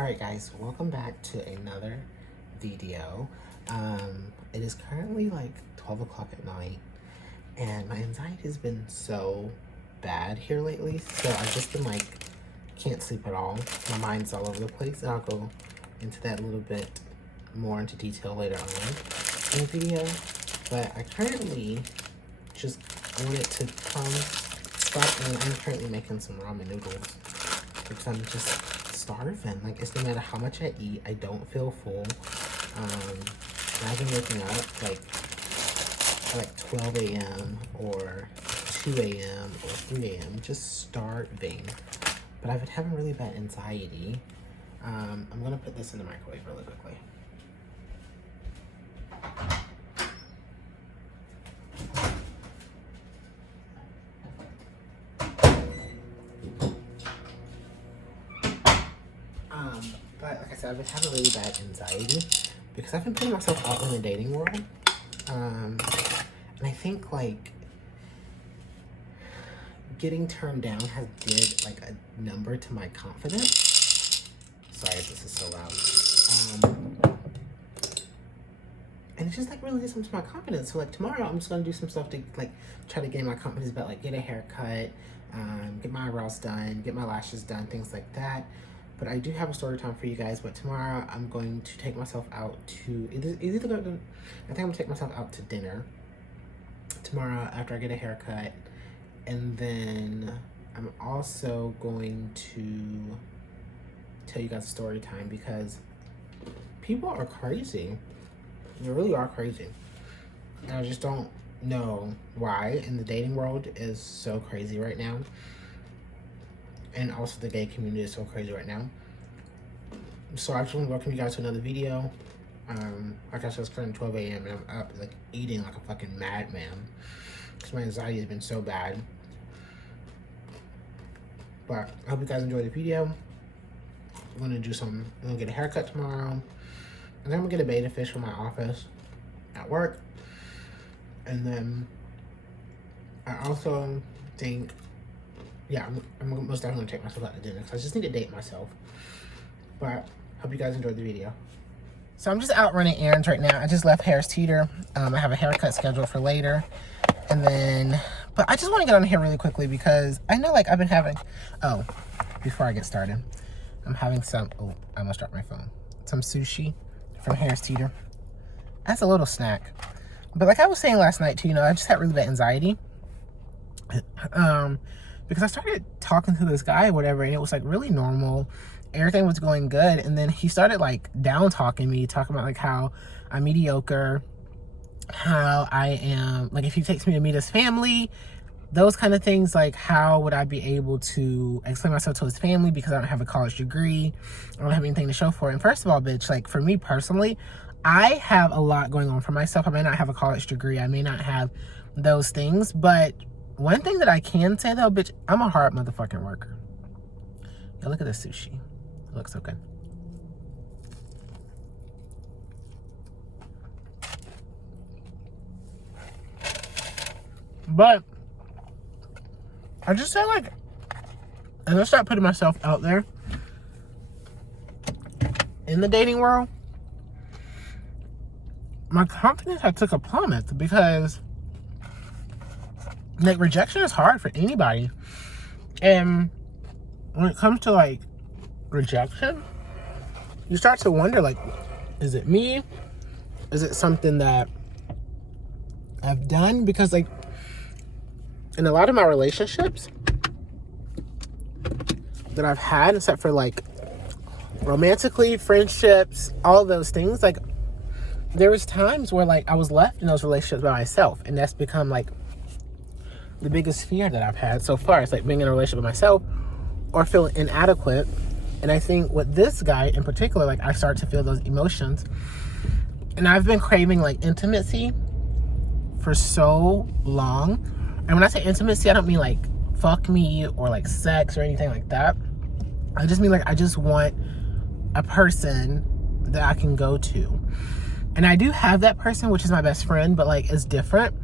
Alright guys, welcome back to another video. It is currently like 12 o'clock at night and my anxiety has been so bad here lately. So I've just been like, can't sleep at all. My mind's all over the place, and I'll go into that a little bit more into detail later on in the video. But I currently just wanted to stop, and I'm currently making some ramen noodles because I'm just starving. Like, it's no matter how much I eat, I don't feel full. I've been waking up like at 12 a.m. or 2 a.m. or 3 a.m. just starving. But I've been having really bad anxiety. I'm gonna put this in the microwave really quickly. But like I said, I've been having really bad anxiety because I've been putting myself out in the dating world. And I think like getting turned down has did like a number to my confidence. Sorry if this is so loud. And it's just like really did something to my confidence. So like tomorrow I'm just gonna do some stuff to like try to gain my confidence back, like get a haircut, get my eyebrows done, get my lashes done, things like that. But I do have a story time for you guys. But tomorrow I'm going to take myself out to I think I'm gonna take myself out to dinner tomorrow after I get a haircut. And then I'm also going to tell you guys a story time because people are crazy. They really are crazy. And I just don't know why. And the dating world is so crazy right now. And also the gay community is so crazy right now. So I just want to welcome you guys to another video. Like I said, it's currently 12 a.m. and I'm up like eating like a fucking madman because my anxiety has been so bad. But I hope you guys enjoy the video. I'm gonna get a haircut tomorrow. And then I'm gonna get a betta fish from my office at work. And then I also think, yeah, I'm most definitely gonna take myself out to dinner because I just need to date myself. But hope you guys enjoyed the video. So I'm just out running errands right now. I just left Harris Teeter. I have a haircut scheduled for later. And then, but I just want to get on here really quickly because I know like I've been having, before I get started, I'm having some, I almost dropped my phone. Some sushi from Harris Teeter. That's a little snack. But like I was saying last night too, I just had really bad anxiety. Because I started talking to this guy or whatever, and it was like really normal. Everything was going good. And then he started like down talking me, talking about like how I'm mediocre, how I am, like if he takes me to meet his family, those kind of things, like how would I be able to explain myself to his family because I don't have a college degree, I don't have anything to show for it. And first of all, bitch, like for me personally, I have a lot going on for myself. I may not have a college degree, I may not have those things, but one thing that I can say though, bitch, I'm a hard motherfucking worker. Yo, look at this sushi. It looks so good. But I just said like, as I start putting myself out there in the dating world, my confidence had took a plummet because like rejection is hard for anybody. And when it comes to like rejection, you start to wonder like, is it me? Is it something that I've done? Because like in a lot of my relationships that I've had, except for like romantically, friendships, all those things, like there was times where like I was left in those relationships by myself, and that's become like the biggest fear that I've had so far. It's like being in a relationship with myself or feeling inadequate. And I think with this guy in particular, like I start to feel those emotions, and I've been craving like intimacy for so long. And when I say intimacy, I don't mean like fuck me or like sex or anything like that. I just mean like I just want a person that I can go to. And I do have that person, which is my best friend, but like it's different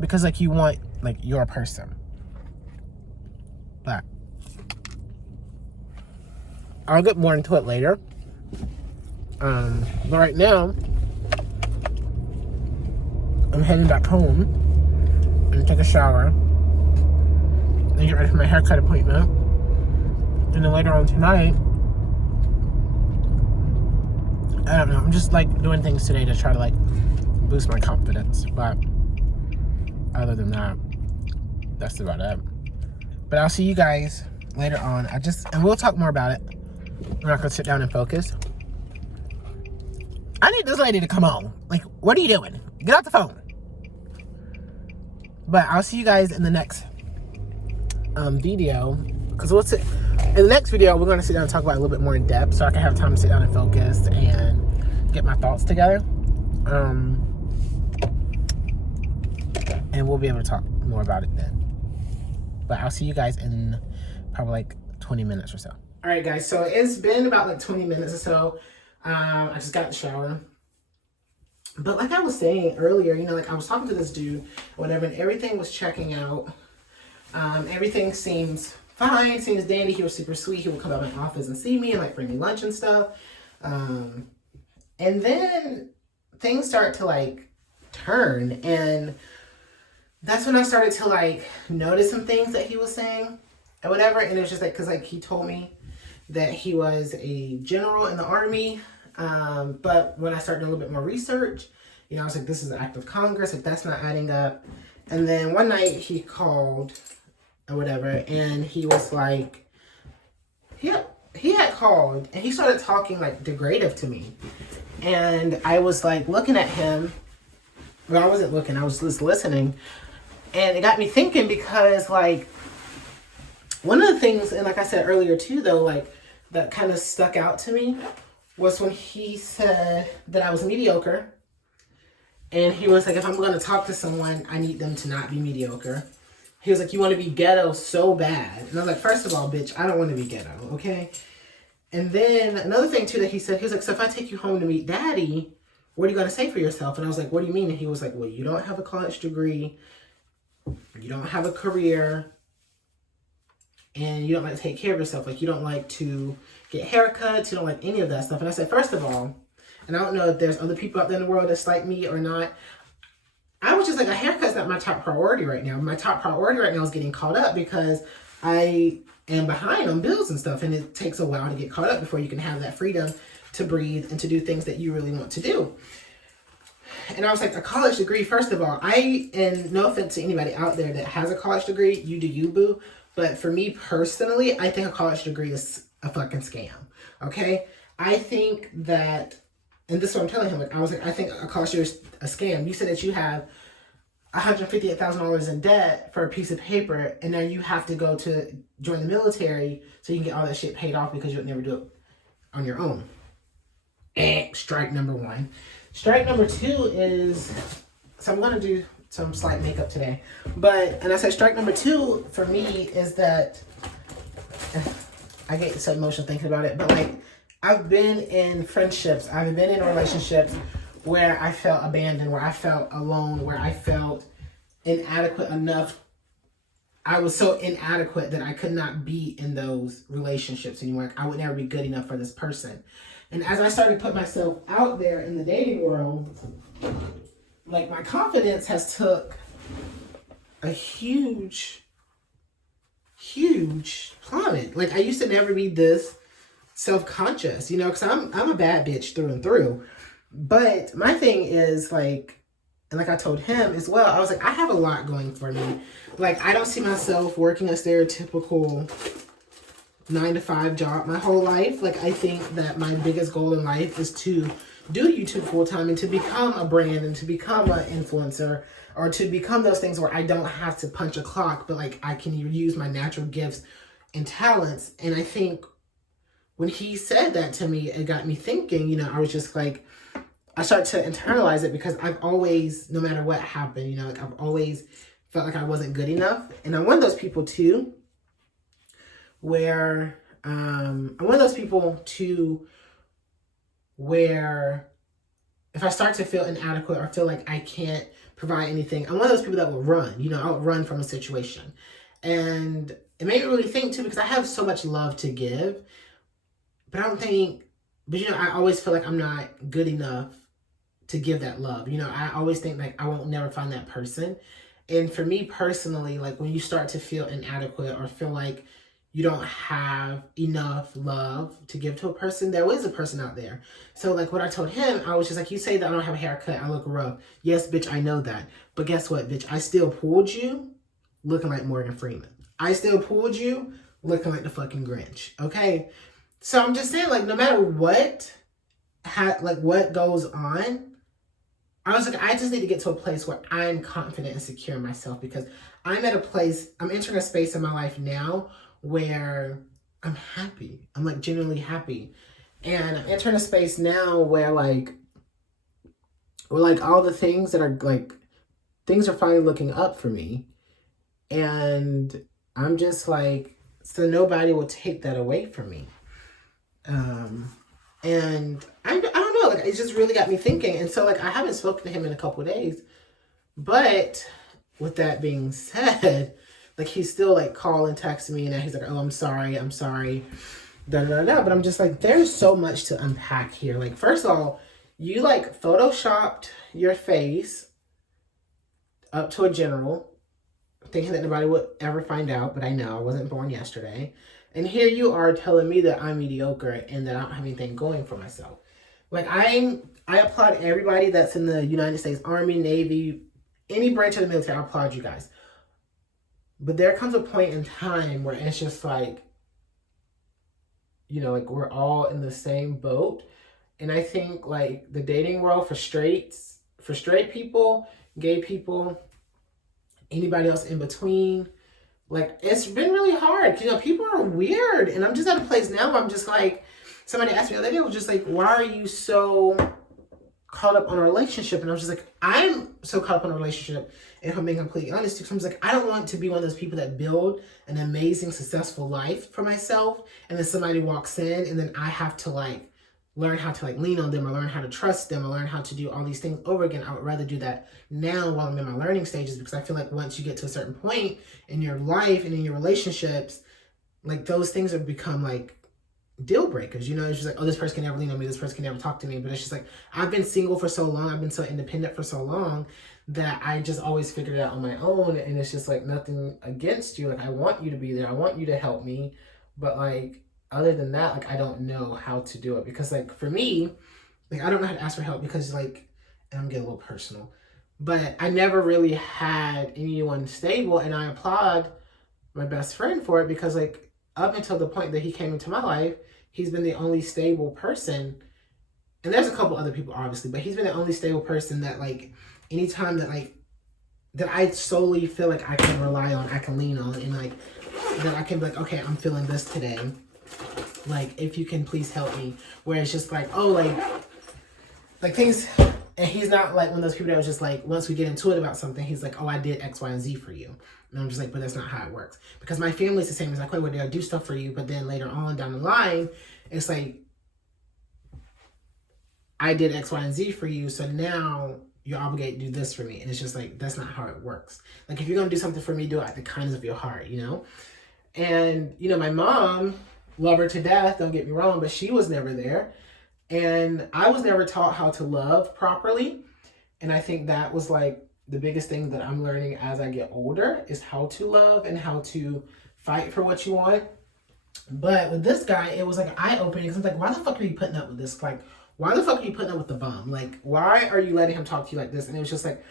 because like you want like your person. But I'll get more into it later. But right now, I'm heading back home and take a shower and get ready for my haircut appointment. And then later on tonight, I don't know, I'm just like doing things today to try to like boost my confidence. But other than that, that's about it. But I'll see you guys later on. And we'll talk more about it. I'm not gonna sit down and focus. I need this lady to come on. Like, what are you doing? Get off the phone. But I'll see you guys in the next video. Because in the next video, we're going to sit down and talk about it a little bit more in depth so I can have time to sit down and focus and get my thoughts together. And we'll be able to talk more about it then. But I'll see you guys in probably like 20 minutes or so. All right, guys. So it's been about like 20 minutes or so. I just got in the shower. But like I was saying earlier, you know, like I was talking to this dude, whatever, and everything was checking out. Everything seems fine, seems dandy. He was super sweet. He would come out of my office and see me and like bring me lunch and stuff. And then things start to like turn, and that's when I started to like notice some things that he was saying or whatever. And it was just like, cause like he told me that he was a general in the army. But when I started doing a little bit more research, you know, I was like, this is an act of Congress. Like, that's not adding up. And then one night he called or whatever, and he was like, he had called, and he started talking like degradative to me. And I was like looking at him. Well, I wasn't looking. I was just listening. And it got me thinking because like one of the things, and like I said earlier too, though, like that kind of stuck out to me was when he said that I was mediocre. And he was like, if I'm going to talk to someone, I need them to not be mediocre. He was like, you want to be ghetto so bad. And I was like, first of all, bitch, I don't want to be ghetto, okay? And then another thing too that he said, he was like, so if I take you home to meet daddy, what are you going to say for yourself? And I was like, what do you mean? And he was like, well, you don't have a college degree. You don't have a career. And you don't like to take care of yourself. Like, you don't like to get haircuts. You don't like any of that stuff. And I said, first of all, and I don't know if there's other people out there in the world that's like me or not, I was just like, a haircut's not my top priority right now. My top priority right now is getting caught up because I am behind on bills and stuff. And it takes a while to get caught up before you can have that freedom to breathe and to do things that you really want to do. And I was like, a college degree, first of all, and no offense to anybody out there that has a college degree, you do you, boo. But for me personally, I think a college degree is a fucking scam, okay? I think that, and this is what I'm telling him, like, I was like, I think a college degree is a scam. You said that you have $158,000 in debt for a piece of paper, and now you have to go to join the military so you can get all that shit paid off because you'll never do it on your own. Strike number one. Strike number two is, so I'm going to do some slight makeup today. And I said strike number two for me is that, I get so emotional thinking about it, but like, I've been in friendships, I've been in relationships where I felt abandoned, where I felt alone, where I felt inadequate enough. I was so inadequate that I could not be in those relationships anymore. I would never be good enough for this person. And as I started to put myself out there in the dating world, like my confidence has took a huge plummet. Like I used to never be this self-conscious, you know, because I'm a bad bitch through and through. But my thing is like, and like I told him as well, I was like, I have a lot going for me. Like I don't see myself working a stereotypical 9-to-5 job my whole life. Like I think that my biggest goal in life is to do YouTube full time and to become a brand and to become an influencer or to become those things where I don't have to punch a clock, but like I can use my natural gifts and talents. And I think when he said that to me, it got me thinking, you know, I was just like, I started to internalize it because I've always, no matter what happened, you know, like I've always felt like I wasn't good enough. And I'm one of those people too, where if I start to feel inadequate or feel like I can't provide anything, I'm one of those people that will run, you know, I'll run from a situation. And it made me really think too, because I have so much love to give, but I don't think, but you know, I always feel like I'm not good enough to give that love. You know, I always think like I won't never find that person. And for me personally, like when you start to feel inadequate or feel like you don't have enough love to give to a person, there is a person out there. So like what I told him, I was just like, you say that I don't have a haircut, I look rough. Yes, bitch, I know that. But guess what, bitch? I still pulled you looking like Morgan Freeman. I still pulled you looking like the fucking Grinch. Okay? So I'm just saying, like, no matter what, what goes on, I was like, I just need to get to a place where I'm confident and secure in myself, because I'm at a place, I'm entering a space in my life now where I'm happy. I'm like genuinely happy. And I'm entering a space now where like all the things that are like, things are finally looking up for me. And I'm just like, so nobody will take that away from me. And I don't know, like it just really got me thinking. And so like I haven't spoken to him in a couple of days, but with that being said, like he's still like calling, texting me, and he's like, oh, I'm sorry, da da da. But I'm just like, there's so much to unpack here. Like, first of all, you like photoshopped your face up to a general, thinking that nobody would ever find out, but I know I wasn't born yesterday. And here you are telling me that I'm mediocre and that I don't have anything going for myself. Like I applaud everybody that's in the United States Army, Navy, any branch of the military. I applaud you guys. But there comes a point in time where it's just like, you know, like we're all in the same boat. And I think like the dating world for straight people, gay people, anybody else in between, like it's been really hard because, you know, people are weird. And I'm just at a place now where I'm just like, somebody asked me the other day, was just like, why are you so caught up on a relationship? And I was just like, I'm so caught up on a relationship, and if I'm being completely honest, because I was like, I don't want to be one of those people that build an amazing, successful life for myself, and then somebody walks in, and then I have to like learn how to like lean on them, or learn how to trust them, or learn how to do all these things over again. I would rather do that now while I'm in my learning stages, because I feel like once you get to a certain point in your life and in your relationships, like those things have become like deal breakers. You know, it's just like, oh, this person can never lean on me, this person can never talk to me. But it's just like, I've been single for so long, I've been so independent for so long, that I just always figured it out on my own. And it's just like nothing against you. Like, I want you to be there, I want you to help me, but like other than that, like I don't know how to do it. Because like for me, like I don't know how to ask for help, because like, and I'm getting a little personal, but I never really had anyone stable. And I applaud my best friend for it, because like up until the point that he came into my life, he's been the only stable person. And there's a couple other people obviously, but he's been the only stable person that like anytime that like that I solely feel like I can rely on, I can lean on, and like that I can be like, okay, I'm feeling this today, like if you can please help me. Where it's just like, oh, like things, and he's not like one of those people that was just like, once we get into it about something, he's like, oh, I did X, Y, and Z for you. And I'm just like, but that's not how it works. Because my family's the same. It's like, wait, they'll do stuff for you, but then later on down the line, it's like, I did X, Y, and Z for you, so now you're obligated to do this for me. And it's just like, that's not how it works. Like, if you're going to do something for me, do it at the kindness of your heart, you know? And, you know, my mom, love her to death, don't get me wrong, but she was never there. And I was never taught how to love properly. And I think that was like the biggest thing that I'm learning as I get older, is how to love and how to fight for what you want. But with this guy, it was like eye-opening, because I'm like, why the fuck are you putting up with this? Like, why the fuck are you putting up with the bum? Like, why are you letting him talk to you like this? And it was just like,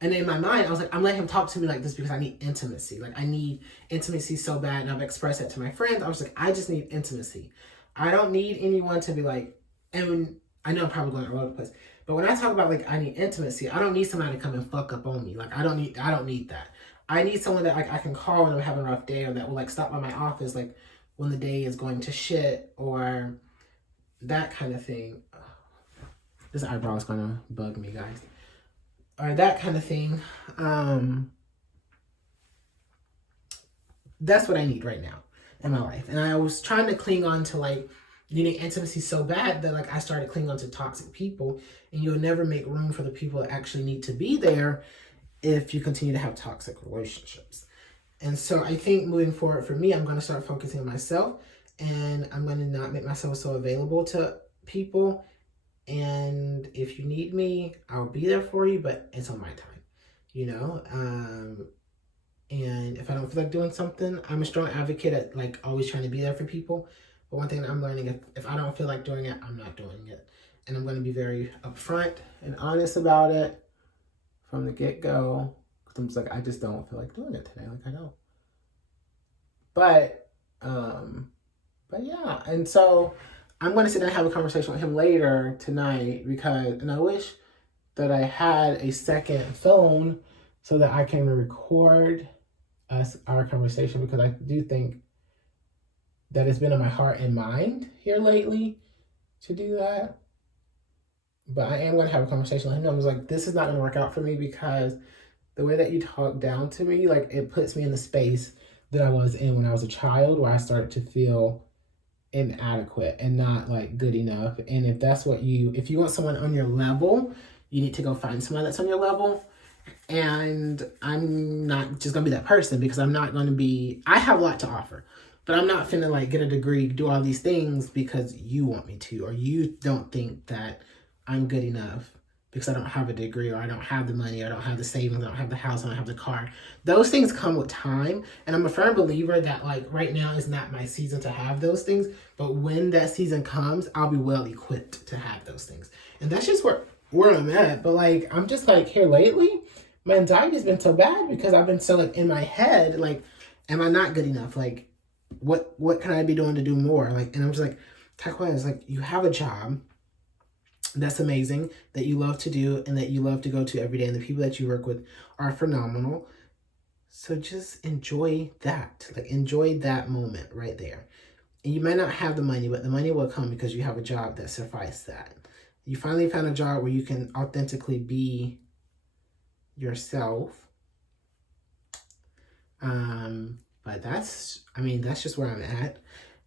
and in my mind, I was like, I'm letting him talk to me like this because I need intimacy. Like, I need intimacy so bad. And I've expressed that to my friends. I was like, I just need intimacy. I don't need anyone to be like, and I know I'm probably going all over the place, but when I talk about like, I need intimacy, I don't need somebody to come and fuck up on me. Like, I don't need that. I need someone that like I can call when I'm having a rough day, or that will like stop by my office like when the day is going to shit, or that kind of thing. This eyebrow is gonna bug me, guys. Or that kind of thing. That's what I need right now in my life. And I was trying to cling on to like needing intimacy so bad that like I started clinging on to toxic people. And you'll never make room for the people that actually need to be there if you continue to have toxic relationships. And so I think moving forward for me, I'm going to start focusing on myself and I'm going to not make myself so available to people. And if you need me, I'll be there for you, but it's on my time, you know? And if I don't feel like doing something, I'm a strong advocate at like always trying to be there for people. But one thing I'm learning, if I don't feel like doing it, I'm not doing it. And I'm going to be very upfront and honest about it from the get-go. Because I'm just like, I just don't feel like doing it today. Like, I don't. But yeah. And so I'm going to sit down and have a conversation with him later tonight and I wish that I had a second phone so that I can record our conversation, because I do think that it's been in my heart and mind here lately to do that. But I am going to have a conversation with him. I was like, this is not going to work out for me, because the way that you talk down to me, like, it puts me in the space that I was in when I was a child, where I started to feel inadequate and not like good enough. And if that's what if you want someone on your level, you need to go find someone that's on your level. And I'm not just gonna be that person, because I'm not gonna be, I have a lot to offer, but I'm not finna like get a degree, do all these things because you want me to, or you don't think that I'm good enough because I don't have a degree, or I don't have the money, or I don't have the savings, I don't have the house, I don't have the car. Those things come with time. And I'm a firm believer that like right now is not my season to have those things. But when that season comes, I'll be well equipped to have those things. And that's just where I'm at. But like, I'm just like, here lately, my anxiety's been so bad because I've been so like in my head, like, am I not good enough? Like, what can I be doing to do more? Like, and I'm just like, Taquan, like, you have a job that's amazing, that you love to do and that you love to go to every day, and the people that you work with are phenomenal. So just enjoy that. Like, enjoy that moment right there. And you might not have the money, but the money will come because you have a job that suffices that. You finally found a job where you can authentically be yourself. But that's just where I'm at.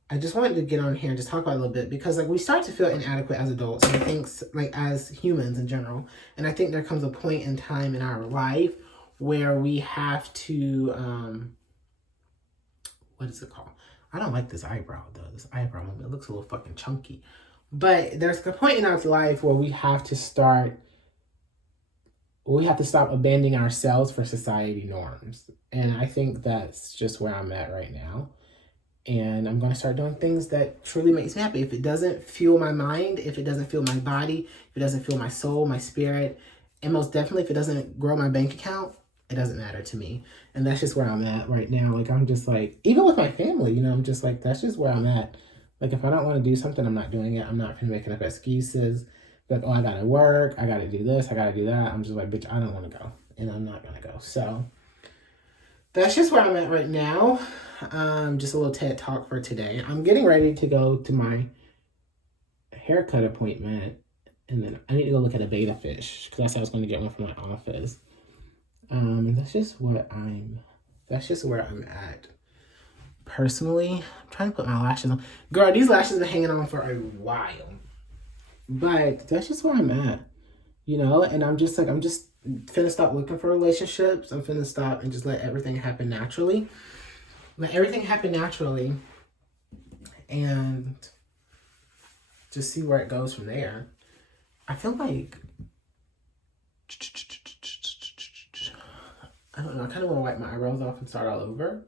I just wanted to get on here and just talk about it a little bit, because like we start to feel inadequate as adults, and I think like as humans in general. And I think there comes a point in time in our life where we have to, what is it called? I don't like this eyebrow though. This eyebrow, it looks a little fucking chunky. But there's a point in our life where we have to stop abandoning ourselves for society norms. And I think that's just where I'm at right now. And I'm going to start doing things that truly makes me happy. If it doesn't fuel my mind, if it doesn't fuel my body, if it doesn't fuel my soul, my spirit, and most definitely if it doesn't grow my bank account, it doesn't matter to me. And that's just where I'm at right now. Like, I'm just like, even with my family, you know, I'm just like, that's just where I'm at. Like, if I don't want to do something, I'm not doing it. I'm not making up excuses. Like, oh, I got to work. I got to do this. I got to do that. I'm just like, bitch, I don't want to go. And I'm not going to go. So that's just where I'm at right now. Just a little TED talk for today. I'm getting ready to go to my haircut appointment, and then I need to go look at a betta fish, because that's how I was going to get one for my office. And that's just where I'm at. Personally, I'm trying to put my lashes on. Girl, these lashes have been hanging on for a while. But that's just where I'm at, you know? And I'm just finna stop looking for relationships. I'm finna stop and just let everything happen naturally. Let everything happen naturally. And just see where it goes from there. I feel like, I don't know, I kind of want to wipe my eyebrows off and start all over.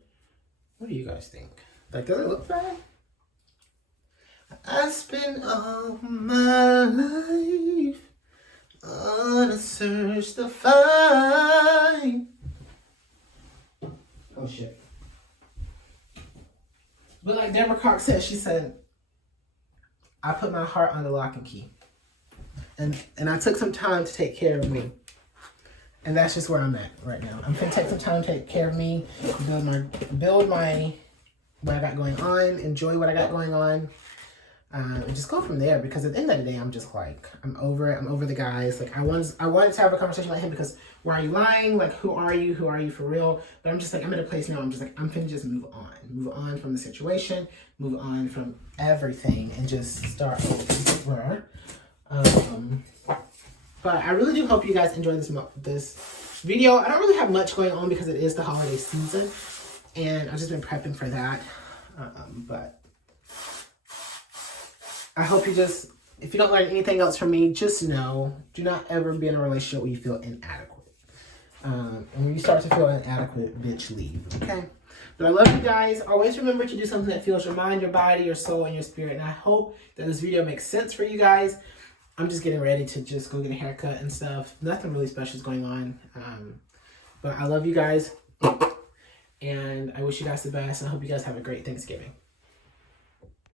What do you guys think? Like, does it look bad? I spent all my life on a search to find. Oh shit. But like Deborah Cox said, she said, I put my heart on the lock and key. And I took some time to take care of me. And that's just where I'm at right now. I'm gonna take some time to take care of me, build my what I got going on, enjoy what I got going on, and just go from there. Because at the end of the day, I'm just like, I'm over it. I'm over the guys. Like, I wanted to have a conversation with him because, why are you lying? Like, who are you? Who are you for real? But I'm just like, I'm at a place now. I'm just like, I'm finna just move on from the situation, move on from everything, and just start over. But I really do hope you guys enjoy this video. I don't really have much going on because it is the holiday season, and I've just been prepping for that. But I hope you just, if you don't learn anything else from me, just know, do not ever be in a relationship where you feel inadequate. And when you start to feel inadequate, bitch, leave, okay? But I love you guys. Always remember to do something that feels your mind, your body, your soul, and your spirit. And I hope that this video makes sense for you guys. I'm just getting ready to just go get a haircut and stuff. Nothing really special is going on. But I love you guys. And I wish you guys the best. And I hope you guys have a great Thanksgiving.